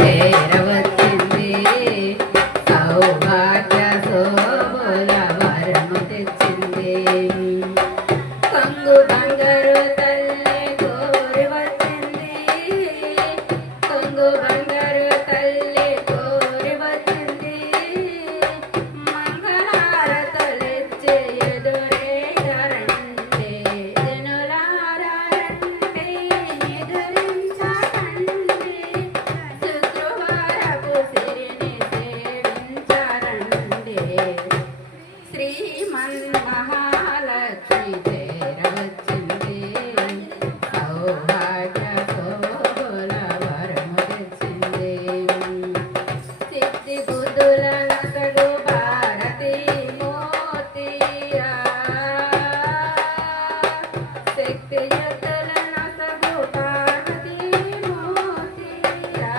చేరవచ్చింది సౌభాగ్య శోభల వరము తెచ్చింది కొంగు బంగారు తల్లి కోరి వచ్చింది కొంగు బంగారు తల్లి కోరి వచ్చింది మంగళహారతులిచ్చి ఎదురే రండి జనులారా రండి నిదురించకండి శుక్రవారపు సిరిని సేవించరండి శ్రీమన్మహాలక్ష్మి చేరవచ్చింది సౌభాగ్య శోభల వరము తెచ్చింది సిద్ధి బుద్ధుల నసగు భారతి మోతియా శక్తి యుద్ధుల నసగు పార్వతి మోతియా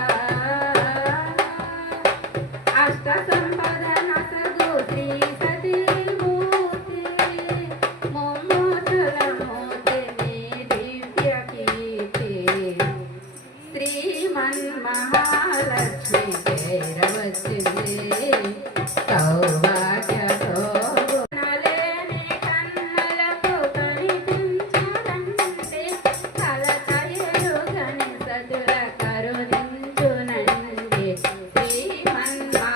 అష్ట సంపద నసగు శ్రీ సతీ మూర్తి మోమోతుల మోతిని దివ్య కీర్తి శ్రీమన్మహాలక్ష్మి చేరవచ్చింది సౌభాగ్య శోభనలేని కన్నులకు కనిపించదండి కలతయలుగని సతుల కరుణించునండి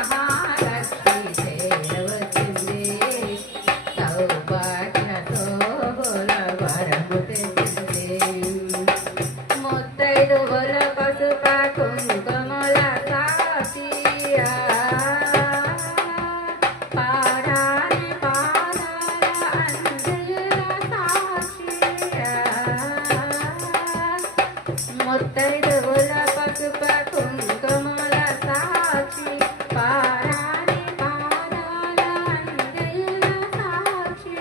శ్రీమన్మహాలక్ష్మి చేరవచ్చింది సౌభాగ్య శోభల వరము తెచ్చింది ముత్తైదువుల పసుప కుంకుమల సాక్షియా పారాని పాదాల అంజుల సాక్షియా ముత్తైదువుల పసుప కుంకుమల సాక్షి పారాని పాదాల అంజుల సాక్షి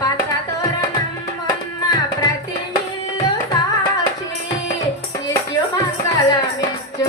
పచ్చతోరణం ఉన్న ప్రతి ఇల్లు సాక్షి నిత్యమంగళమిచ్చు